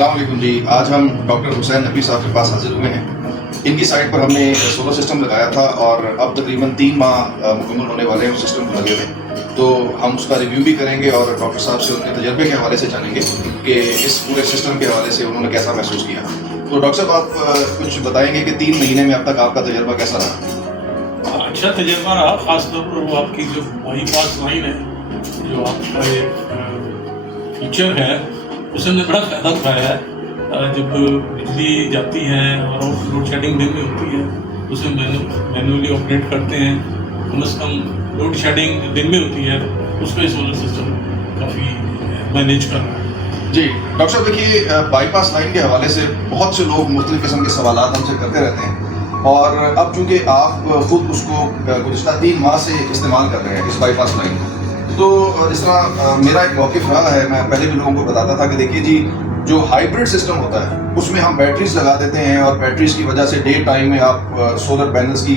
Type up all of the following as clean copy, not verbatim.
अस्सलाम वालेकुम जी। आज हम डॉक्टर हुसैन नबी साहब के पास हाजिर हुए हैं। इनकी साइट पर हमने सोलर सिस्टम लगाया था और अब तकरीबन 3 माह मुकम्मल होने वाले हैं उस सिस्टम को लगे हुए। तो हम उसका रिव्यू भी करेंगे और डॉक्टर साहब से उनके तजर्बे के हवाले से जानेंगे कि इस पूरे सिस्टम के हवाले से उन्होंने कैसा महसूस किया। तो डॉक्टर साहब आप कुछ बताएंगे कि 3 महीने में अब तक आपका तजर्बा कैसा रहा? अच्छा तजर्बा रहा, खासतौर पर वो आपकी जो बाईपास लाइन है, जो आपका एक फीचर है, उसने बड़ा फ़ायदा उठाया है। जब बिजली जाती है और लोड शेडिंग दिन में होती है, उसे मैनुअली ऑपरेट करते हैं। कम से कम लोड शेडिंग दिन में होती है, उसमें सोलर सिस्टम काफ़ी मैनेज कर रहा है। जी डॉक्टर साहब, देखिए बाईपास लाइन के हवाले से बहुत से लोग मुख्तलिफ़ किस्म के सवालात हमसे करते रहते हैं और अब चूँकि आप खुद उसको गुज़िश्ता 3 माह से इस्तेमाल कर रहे हैं इस बाईपास लाइन को, तो इस तरह मेरा एक मौक़िफ़ रहा है। मैं पहले भी लोगों को बताता था कि देखिए जी, जो हाइब्रिड सिस्टम होता है उसमें हम बैटरीज लगा देते हैं और बैटरीज की वजह से डे टाइम में आप सोलर पैनल्स की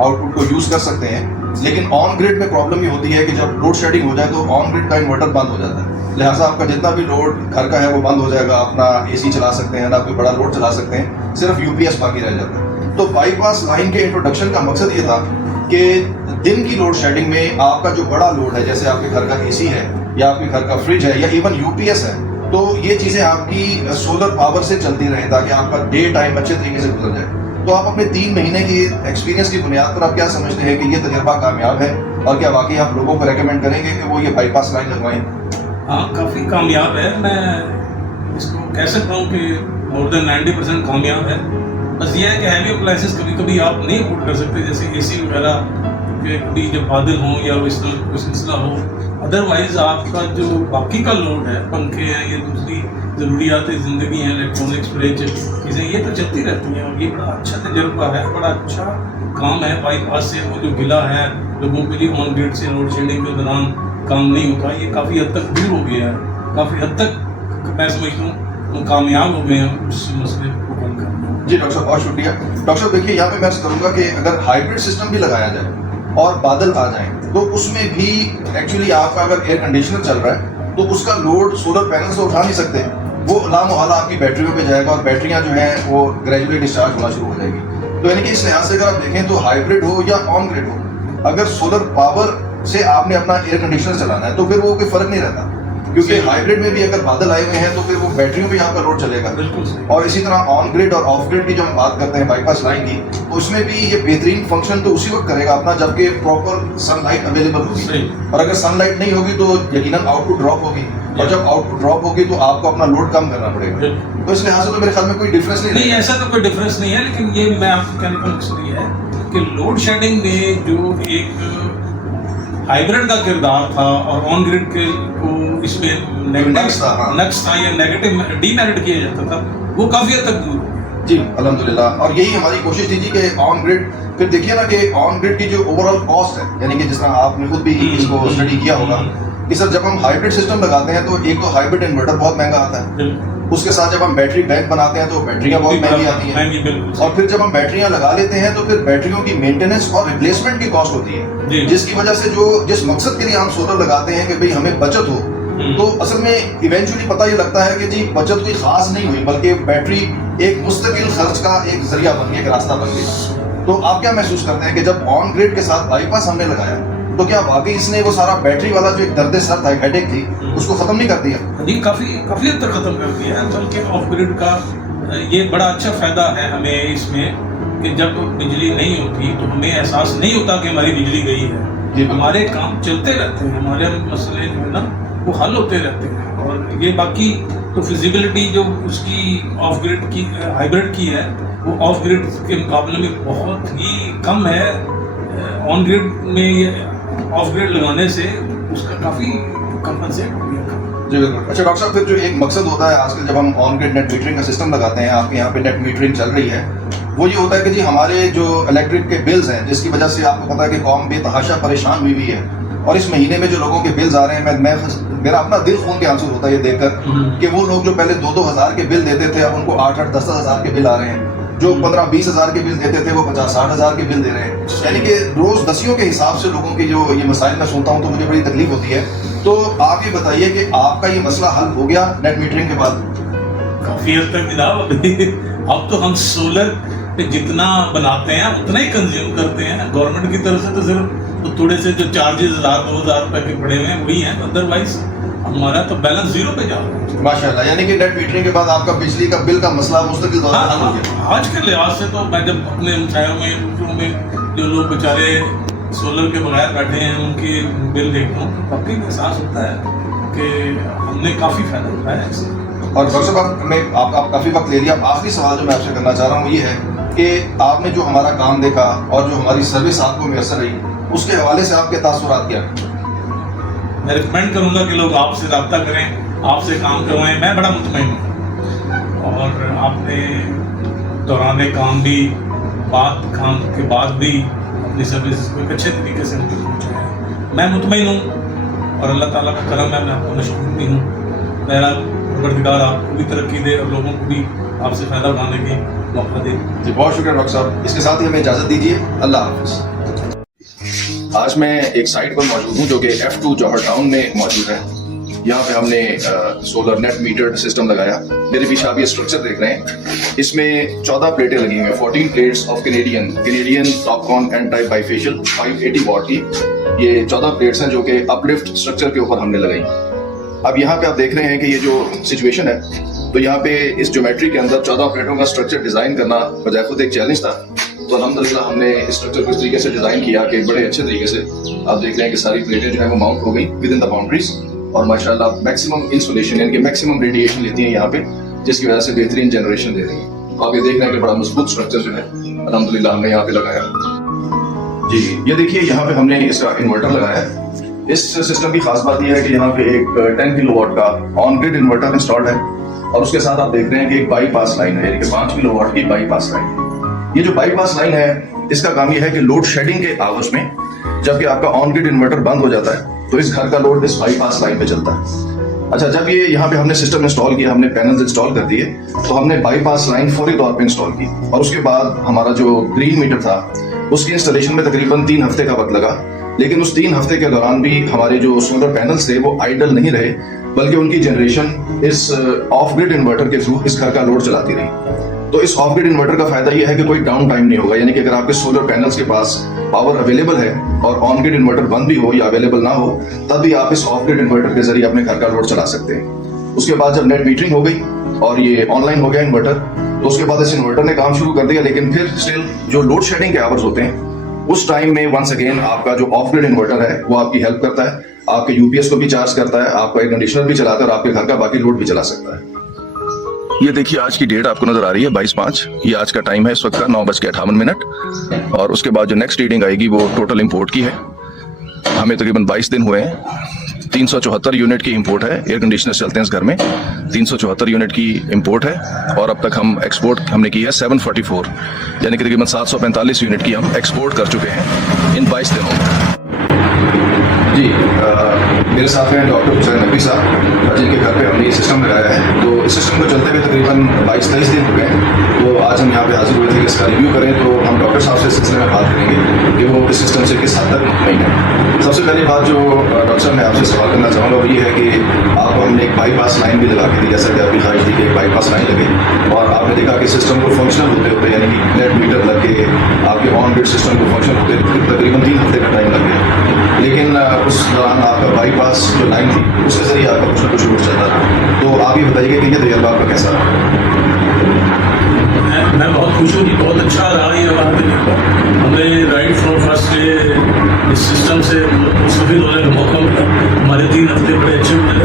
आउटपुट को यूज़ कर सकते हैं। लेकिन ऑन ग्रिड में प्रॉब्लम ये होती है कि जब लोड शेडिंग हो जाए तो ऑन ग्रिड का इन्वर्टर बंद हो जाता है, लिहाजा आपका जितना भी लोड घर का है वो बंद हो जाएगा। अपना AC चला सकते हैं ना, कोई बड़ा लोड चला सकते हैं, सिर्फ UPS बाकी रह जाता है। तो बाईपास लाइन के इंट्रोडक्शन का मकसद ये था कि दिन की लोड शेडिंग में आपका जो बड़ा लोड है, जैसे आपके घर का AC है या आपके घर का फ्रिज है या इवन UPS है, तो ये चीज़ें आपकी सोलर पावर से चलती रहें ताकि आपका डे टाइम अच्छे तरीके से गुजर जाए। तो आप अपने 3 महीने की एक्सपीरियंस की बुनियाद पर आप क्या समझते हैं कि ये तजर्बा कामयाब है और क्या वाकई आप लोगों को रेकमेंड करेंगे कि वो ये बाईपास लाइन लगवाएं? हाँ, काफ़ी कामयाब है। मैं इसको कह सकता हूँ कि मोर देन 90% कामयाब है। बस ये है कि हैवी अप्लाइंसेस कभी कभी आप नहीं अफोर्ड कर सकते, जैसे AC वगैरह, क्योंकि कभी जब बादल हों या इस तरह कोई सिलसिला हो। अदरवाइज आपका जो बाकी का लोड है, पंखे हैं, ये दूसरी ज़रूरियात ज़िंदगी हैं, इलेक्ट्रॉनिक्स, फ्रिज चीज़ें, ये तो चलती रहती हैं और ये बड़ा अच्छा तजर्बा है, बड़ा अच्छा काम है। बाईपास से वो जो गिला है लोगों के लिए ऑन ग्रिड से लोड शेडिंग के दौरान काम नहीं होता, ये काफ़ी हद तक दूर हो गया है। काफ़ी हद तक मैं समझता हूँ कामयाब हो गए हैं उस मसले को कम करने। जी डॉक्टर साहब, बहुत शुक्रिया। डॉक्टर साहब देखिए, यहाँ पे मैं अर्ज़ करूँगा कि अगर हाइब्रिड सिस्टम भी लगाया जाए और बादल आ जाएं तो उसमें भी एक्चुअली आपका अगर एयर कंडीशनर चल रहा है तो उसका लोड सोलर पैनल से उठा नहीं सकते, वो लामोहला आपकी बैटरियों पे जाएगा और बैटरियां जो हैं वो ग्रेजुअली डिस्चार्ज होना शुरू हो जाएगी। तो यानी कि इस लिहाज से अगर आप देखें तो हाइब्रिड हो या ऑन ग्रिड हो, अगर सोलर पावर से आपने अपना एयर कंडीशनर चलाना है तो फिर वो कोई फर्क नहीं रहता, क्योंकि हाइब्रिड में भी अगर बादल आए हुए हैं तो फिर वो बैटरियों पे यहाँ पर लोड चलेगा। बिल्कुल सही। और इसी तरह ऑन ग्रिड और ऑफ ग्रिड की जो हम बात करते हैं बाईपास लाइन की, तो उसमें भी ये बेहतरीन फंक्शन तो उसी वक्त करेगा अपना जबकि प्रॉपर सनलाइट अवेलेबल होगी, और अगर सनलाइट नहीं होगी तो यकीनन आउटपुट ड्रॉप होगी, और जब आउटपुट ड्रॉप होगी तो आपको अपना लोड कम करना पड़ेगा। तो इस लिहाज से तो मेरे ख्याल में कोई डिफरेंस नहीं है। ऐसा तो कोई डिफरेंस नहीं है, लेकिन ये मैं आपको कहने का मकसद ये है कि लोड शेडिंग में जो एक हाइब्रिड का किरदार था और ऑन ग्रिड के को इसमें नक्स था या नेगेटिव डीमेरिट किया जाता था, वो काफ़ी हद तक दूर हो गया। जी अल्हम्दुलिल्लाह, और यही हमारी कोशिश थी जी कि ऑन ग्रिड, फिर देखिए ना कि ऑन ग्रिड की जो ओवरऑल कॉस्ट है, यानी कि जिस तरह आपने खुद भी इसको स्टडी किया होगा कि सर जब हम हाइब्रिड सिस्टम लगाते हैं तो एक तो हाइब्रिड इन्वर्टर बहुत महंगा आता है, उसके साथ जब हम बैटरी बैंक बनाते हैं तो बैटरियां बहुत महंगी आती हैं, और फिर जब हम बैटरियां लगा लेते हैं तो फिर बैटरियों की मेंटेनेंस और रिप्लेसमेंट की कॉस्ट होती है, जिसकी वजह से जिस मकसद के लिए हम सोलर लगाते हैं कि भाई हमें बचत हो, तो असल में इवेंचुअली पता ये लगता है कि जी बचत कोई खास नहीं हुई, बल्कि बैटरी एक मुस्तकिल खर्च का एक जरिया बन गया, एक रास्ता बन गया। तो आप क्या महसूस करते हैं कि जब ऑन ग्रिड के साथ बाईपास हमने लगाया तो क्या वाकई इसने वो सारा बैटरी वाला जो एक दर्द सर था, हेडेक थी, उसको खत्म नहीं कर दिया? जी, काफ़ी हद तक खत्म कर दिया है। बल्कि ऑफ ग्रिड का ये बड़ा अच्छा फ़ायदा है हमें इसमें कि जब बिजली नहीं होती तो हमें एहसास नहीं होता कि हमारी बिजली गई है। हमारे काम चलते रहते हैं, हमारे मसले जो है ना वो हल होते रहते हैं। और ये बाकी तो फिजिबिलिटी जो उसकी ऑफ ग्रिड की हाइब्रिड की है वो ऑफ ग्रिड के मुकाबले में बहुत ही कम है। ऑन ग्रिड में ये ऑफ ग्रिड लगाने से उसका काफ़ी कंपनसेट हो गया। जी बिल्कुल। अच्छा डॉक्टर साहब, फिर जो एक मकसद होता है आजकल जब हम ऑन ग्रिड नेट मीटरिंग का सिस्टम लगाते हैं, आपके यहाँ पे नेट मीटरिंग चल रही है, वो ये होता है कि जी हमारे जो इलेक्ट्रिक के बिल्स हैं, जिसकी वजह से आपको पता है कि कौम बेतहाशा परेशान हुई हुई है, और इस महीने में जो लोगों के बिल्स आ रहे हैं, मेरा अपना दिल खून के आंसू होता है ये देखकर कि वो लोग जो पहले 2-2 हज़ार के बिल देते थे अब उनको 8-8, 10-10 हज़ार के बिल आ रहे हैं, जो 15-20 हज़ार के बिल देते थे वो 50-60 हज़ार के बिल दे रहे हैं। यानी कि रोज दसियों के हिसाब से लोगों की जो ये मसाइल मैं सुनता हूँ तो मुझे बड़ी तकलीफ होती है। तो आप ये बताइए कि आपका ये मसला हल हो गया नेट मीटरिंग के बाद? काफ़ी हद तक जनाब अभी अब तो हम सोलर पे जितना बनाते हैं उतना ही कंज्यूम करते हैं। गवर्नमेंट की तरफ से तो सिर्फ तो थोड़े से जो चार्जेस 1000-2000 रुपए के पड़े हुए हैं वही हैं, अदरवाइज हमारा तो बैलेंस जीरो पे जा रहा है। माशाल्लाह, यानी कि नेट मीटरिंग के बाद आपका बिजली का बिल का मसला मुस्तकिल तौर पर हल हो गया। आज के लिहाज से तो मैं जब अपने हमसायों में दूसरों में जो लोग बेचारे सोलर के बगैर बैठे हैं उनके बिल देखता हूँ तो वाकई में एहसास होता है कि हमने काफ़ी फायदा उठाया है इससे। और डॉक्टर साहब, मैं आप काफ़ी वक्त ले लिया। आखिरी सवाल जो मैं आपसे करना चाह रहा हूँ ये है कि आपने जो हमारा काम देखा और जो हमारी सर्विस आपको मैसर रही, उसके हवाले से आपके तासुरात क्या हैं? मैं रिकमेंड करूँगा कि लोग आपसे रब्ता करें, आपसे काम करवाएं। मैं बड़ा मुतमईन हूँ और आपने दौरान काम भी काम के बाद भी अपनी सर्विस को एक अच्छे तरीके से मुझे पहुँचाया है। मैं मुतमईन हूँ और अल्लाह ताला का करम है, मैं आपको मशकूर भी हूँ। मेरा परवरदिगार आपको भी तरक्की दे और लोगों को भी आपसे फ़ायदा उठाने की मौका दे। जी, बहुत शुक्रिया डॉक्टर साहब। इसके साथ ही हमें इजाज़त दीजिए। अल्लाह हाफ़िज़। आज मैं एक साइट पर मौजूद हूँ जो कि F2 जौहर टाउन में मौजूद है। यहाँ पे हमने सोलर नेट मीटर्ड सिस्टम लगाया। मेरे पीछे आप ये स्ट्रक्चर देख रहे हैं, इसमें 14 प्लेटें लगी हुई हैं, 14 plates of Canadian Topcon and type bifacial 580 what की। ये 14 प्लेट्स हैं जो कि अपलिफ्ट स्ट्रक्चर के ऊपर हमने लगाई। अब यहाँ पे आप देख रहे हैं कि ये जो सिचुएशन है, तो यहाँ पे इस ज्योमेट्री के अंदर 14 प्लेटों का स्ट्रक्चर डिजाइन करना बजाय खुद एक चैलेंज था। तो अल्हम्दुलिल्लाह हमने इस स्ट्रक्चर को इस तरीके से डिजाइन किया कि बड़े अच्छे तरीके से आप देख रहे हैं कि सारी प्लेटें जो है वो माउंट हो गई विद इन द बाउंड्रीज और माशाल्लाह मैक्सिमम इंसुलेशन यानी कि मैक्सिमम रेडिएशन लेती है यहाँ पे, जिसकी वजह से बेहतरीन जनरेशन दे रही है। तो आप ये देख रहे हैं कि बड़ा मजबूत स्ट्रक्चर जो है अल्हम्दुलिल्लाह हमने यहाँ पे लगाया। जी, ये देखिए यहाँ पे हमने इसका इन्वर्टर लगाया है। इस सिस्टम की खास बात यह है कि यहाँ पे एक 10 किलोवाट का ऑन ग्रिड इन्वर्टर इंस्टॉल्ड है और उसके साथ आप देख रहे हैं कि एक बाईपास लाइन है, यानी कि 5 किलोवाट की बाईपास लाइन। ये जो बाईपास लाइन है इसका काम यह है कि लोड शेडिंग के आवर्स में जबकि आपका ऑन ग्रिड इन्वर्टर बंद हो जाता है तो इस घर का लोड इस बाईपास लाइन पे चलता है। अच्छा, जब ये यहाँ पे हमने सिस्टम इंस्टॉल किया, हमने पैनल्स इंस्टॉल कर दिए, तो हमने बाईपास लाइन फौरी तौर पे इंस्टॉल की और उसके बाद हमारा जो ग्रीन मीटर था उसकी इंस्टॉलेशन में तकरीबन 3 हफ्ते का वक्त लगा। लेकिन उस 3 हफ्ते के दौरान भी हमारे जो सोलर पैनल्स थे वो आइडल नहीं रहे, बल्कि उनकी जनरेशन इस ऑफ ग्रिड इन्वर्टर के थ्रू इस घर का लोड चलाती रही। तो इस ऑफ ग्रिड इन्वर्टर का फायदा यह है कि कोई डाउन टाइम नहीं होगा, यानी कि अगर आपके सोलर पैनल्स के पास पावर अवेलेबल है और ऑन ग्रिड इन्वर्टर बंद भी हो या अवेलेबल ना हो, तब भी आप इस ऑफ ग्रिड इन्वर्टर के जरिए अपने घर का लोड चला सकते हैं। उसके बाद जब नेट मीटरिंग हो गई और ये ऑनलाइन हो गया इन्वर्टर, तो उसके बाद इस इन्वर्टर ने काम शुरू कर दिया। लेकिन फिर स्टिल जो लोड शेडिंग के आवर्स होते हैं उस टाइम में वंस अगेन आपका जो ऑफ ग्रिड इन्वर्टर है वो आपकी हेल्प करता है, आपके यूपीएस को भी चार्ज करता है, आपका एयर कंडीशनर भी चलाता है और आपके घर का बाकी लोड भी चला सकता है। ये देखिए आज की डेट आपको नजर आ रही है 22/5, ये आज का टाइम है इस वक्त का 9:58 और उसके बाद जो नेक्स्ट रीडिंग आएगी वो टोटल इंपोर्ट की है। हमें तकरीबन 22 दिन हुए हैं। 374 यूनिट की इंपोर्ट है, एयर कंडीशनर चलते हैं इस घर में, 374 यूनिट की इंपोर्ट है और अब तक हम एक्सपोर्ट हमने की है 744, यानी कि तकरीबन 745 यूनिट की हम एक्सपोर्ट कर चुके हैं इन 22 दिनों में। जी, मेरे साथ में डॉक्टर हुसैन नकवी साहब, जिनके घर पे हमने ये सिस्टम लगाया है। तो इस सिस्टम को चलते हुए तकरीबन 22-23 दिन हो गए। तो आज हम यहाँ पे हाजिर हुए थे कि इसका रिव्यू करें। तो हम डॉक्टर साहब से इस सिलसिले में बात करेंगे कि वो इस सिस्टम से किस हद तक मुतमईन है। सबसे पहली बात जो डॉक्टर साहब मैं आपसे सवाल करना चाहूँगा वो ये है कि आपको हमने एक बाईपास लाइन भी लगा के दी, जैसा कि आपकी ख्वाहिश थी कि एक बाईपास लाइन लगे और आपने देखा कि सिस्टम को फंक्शनल होते होते यानी कि नेट मीटर लग के आपके ऑन ग्रिड सिस्टम को फंक्शन होते तकरीबन 3 हफ्ते का टाइम लग गया। लेकिन उस दौरान आपका बाईपास जो लाइन थी उसके जरिए आपका कुछ ना कुछ लोड चलता था। तो आप ये बताइए कि ये तजर्बा आपका कैसा रहा? मैं बहुत खुश हूँ कि बहुत अच्छा रहा ये बात। हमने राइट फ्रॉम फर्स्ट डे इस सिस्टम से मुस्तफिद होने का मौका मिला। हमारे 3 हफ्ते बड़े अच्छे मिले,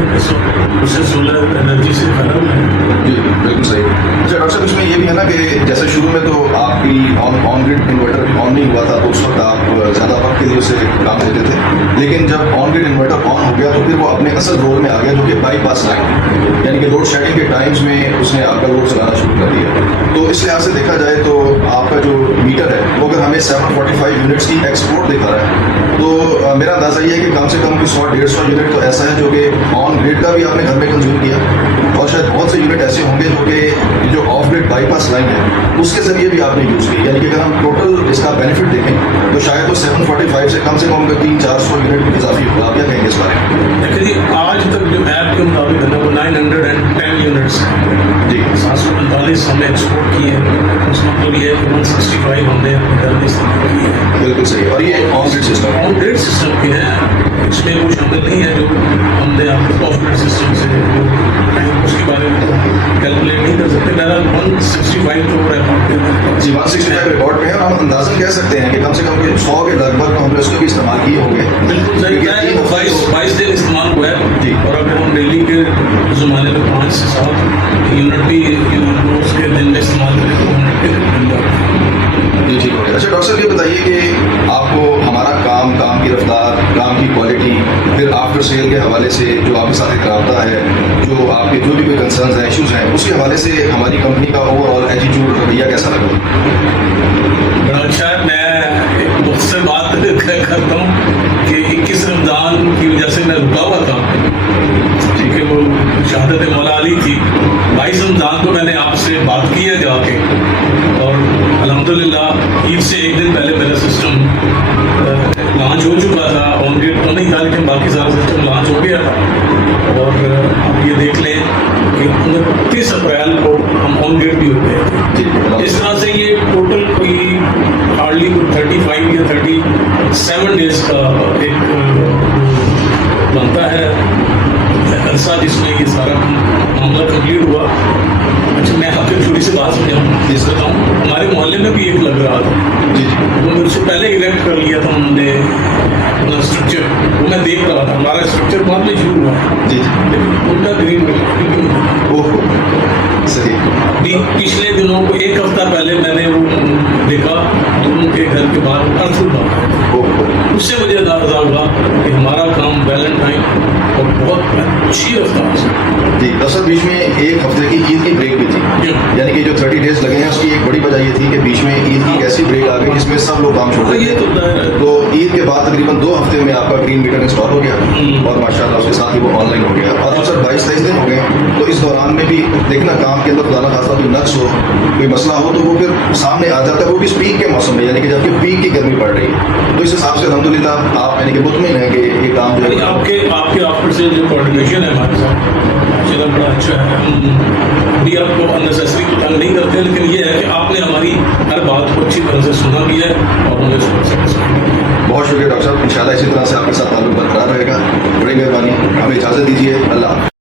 उससे सोलर एनर्जी से खत्म है। जी बिल्कुल सही। अच्छा डॉक्टर साहब, इसमें ये भी है ना कि जैसे शुरू में तो आपकी ऑन ग्रिड इन्वर्टर भी ऑन नहीं हुआ था, तो उस वक्त आप ज़्यादा वक्त के लिए उसे काम देते थे। लेकिन जब ऑन ग्रिड इन्वर्टर ऑन हो गया तो फिर वो अपने असल रोल में आ गया, जो कि बाईपास लाइन, यानी कि लोड शेडिंग के टाइम्स में उसने आपका लोड चलाना शुरू कर दिया। तो इस लिहाज से देखा जाए तो आपका जो मीटर है वो अगर हमें 745 यूनिट्स की एक्सपोर्ट दिखा रहा है, तो मेरा अंदाजा ये है कि कम से कम 100-150 यूनिट तो ऐसा है जो कि ऑन ग्रिड का भी आपने घर में कंज्यूम किया और शायद बहुत से यूनिट ऐसे होंगे जो कि जो ऑफ ग्रिड बाईपास लाइन है उसके जरिए भी आपने यूज़ की। यानी कि अगर हम टोटल इसका बेनिफिट देखें तो शायद तो 745 से कम 300-400 यूनिट इजाफी होगा। आप क्या कहेंगे इस बारे में? देखिए आज तक जो ऐप के मुताबिक है ना वो 910 यूनिट्स जी 140 हमने एक्सपोर्ट किए हैं। उसका मतलब ये है कि 165 हमने अपने घर में इस्तेमाल किए हैं। बिल्कुल सही। और ये ऑन ग्रिड सिस्टम है। ऑन ग्रिड सिस्टम के हैं, इसमें वो शामिल नहीं है जो हमने आपके ऑफ ग्रिड सिस्टम से जो टाइम उसके बारे में तो कैलकुलेट नहीं कर सकते। मेरा 165 तो रिकॉर्ड पे जी 165 रिकॉर्ड में है। और हम अंदाजन कह सकते हैं कि कम से कम 100 के लगभग तो हमने उसको भी इस्तेमाल किए होंगे। बिल्कुल सही क्योंकि है। 22 दिन इस्तेमाल हुआ है जी। और अगर हम डेली के ज़माने में 5 से 7 यूनिट भी रोज के दिन में इस्तेमाल करें तो 100 के दिन मिल जाता है। जी ठीक हो गया। अच्छा डॉक्टर साहब ये बताइए कि आपको हमारा काम की रफ्तार, काम की क्वालिटी, फिर आफ्टर सेल के हवाले से जो आपके साथ एक रब्ता है, जो आपके जो भी कोई कंसर्न्स हैं, इश्यूज़ हैं, उसके हवाले से हमारी कंपनी का ओवरऑल एटीट्यूड, रवैया कैसा लगा? बड़ा अच्छा है। मैं एक दोस्त से बात करता हूँ कि 21 रमज़ान की वजह से मैं रुका हुआ था, ठीक है, वो शहादत मौला अली थी। 22 रमज़ान को मैंने आपसे बात की है जाके, और अल्हम्दुलिल्लाह ईद से एक दिन पहले मेरा सिस्टम लॉन्च हो चुका था। ऑन ग्रिड तो नहीं था लेकिन बाकी सारा सिस्टम लॉन्च हो गया था। और आप ये देख लें कि 29 अप्रैल को हम ऑन ग्रिड भी हो गए थे। जी इस तरह से ये टोटल कोई हार्डली 35 या 37 डेज का एक बनता है अरसा जिसमें ये सारा मामला कंप्लीट हुआ। अच्छा मैं आपको छोटी सी बात समझाऊँ जिस बताऊँ, हमारे मोहल्ले में भी एक लग रहा था। जी वो मेरे से पहले इलेक्ट कर लिया था हमने अपना स्ट्रक्चर, वो मैं देख रहा था। हमारा स्ट्रक्चर बाद में शुरू हुआ, जी लेकिन उनका ग्रीन बिल्कुल ओह सही। पिछले दिनों को एक हफ्ता पहले मैंने वो देखा तो उनके घर के बाहर अर्थ हुआ। उससे मुझे अंदाजा हुआ कि हमारा काम वैलेंटाइन और बहुत अच्छी रफ्तार से। जी दरअसल बीच में एक हफ्ते की ईद की ब्रेक भी थी, यानी कि जो 30 डेज लगे हैं उसकी एक बड़ी वजह ये थी कि बीच में ईद की एक ऐसी ब्रेक आ गई जिसमें सब लोग काम छोड़ ये दिए। तो तो ईद के बाद तकरीबन 2 हफ्ते में आपका ग्रीन मीटर इंस्टॉल हो गया और माशाल्लाह उसके साथ ही वो ऑनलाइन हो गया। और अब सर 22-23 दिन हो गए, तो इस दौरान में भी देखना काम के अंदर खुदा खासा कोई नक्स हो, कोई मसला हो तो वो फिर सामने आ जाता है, वो भी पीक के मौसम में, यानी कि जबकि पीक की गर्मी पड़ रही है। तो इस हिसाब से अल्हम्दुलिल्लाह आप यानी कि मुतमिन है कि ये काम जो है आपके ऑफर से जो कोऑर्डिनेशन है हमारे साथ चला बड़ा अच्छा है। हम भी आपको अननेसेसरी तो तंग नहीं करते, लेकिन ये है कि आपने हमारी हर बात को अच्छी तरह से सुना भी है और हमें बहुत शुक्रिया डॉक्टर साहब। इंशाल्लाह इसी तरह से आपके साथ ताल्लुक बरकरार रहेगा। बड़ी मेहरबानी, हमें इजाज़त दीजिए। अल्लाह।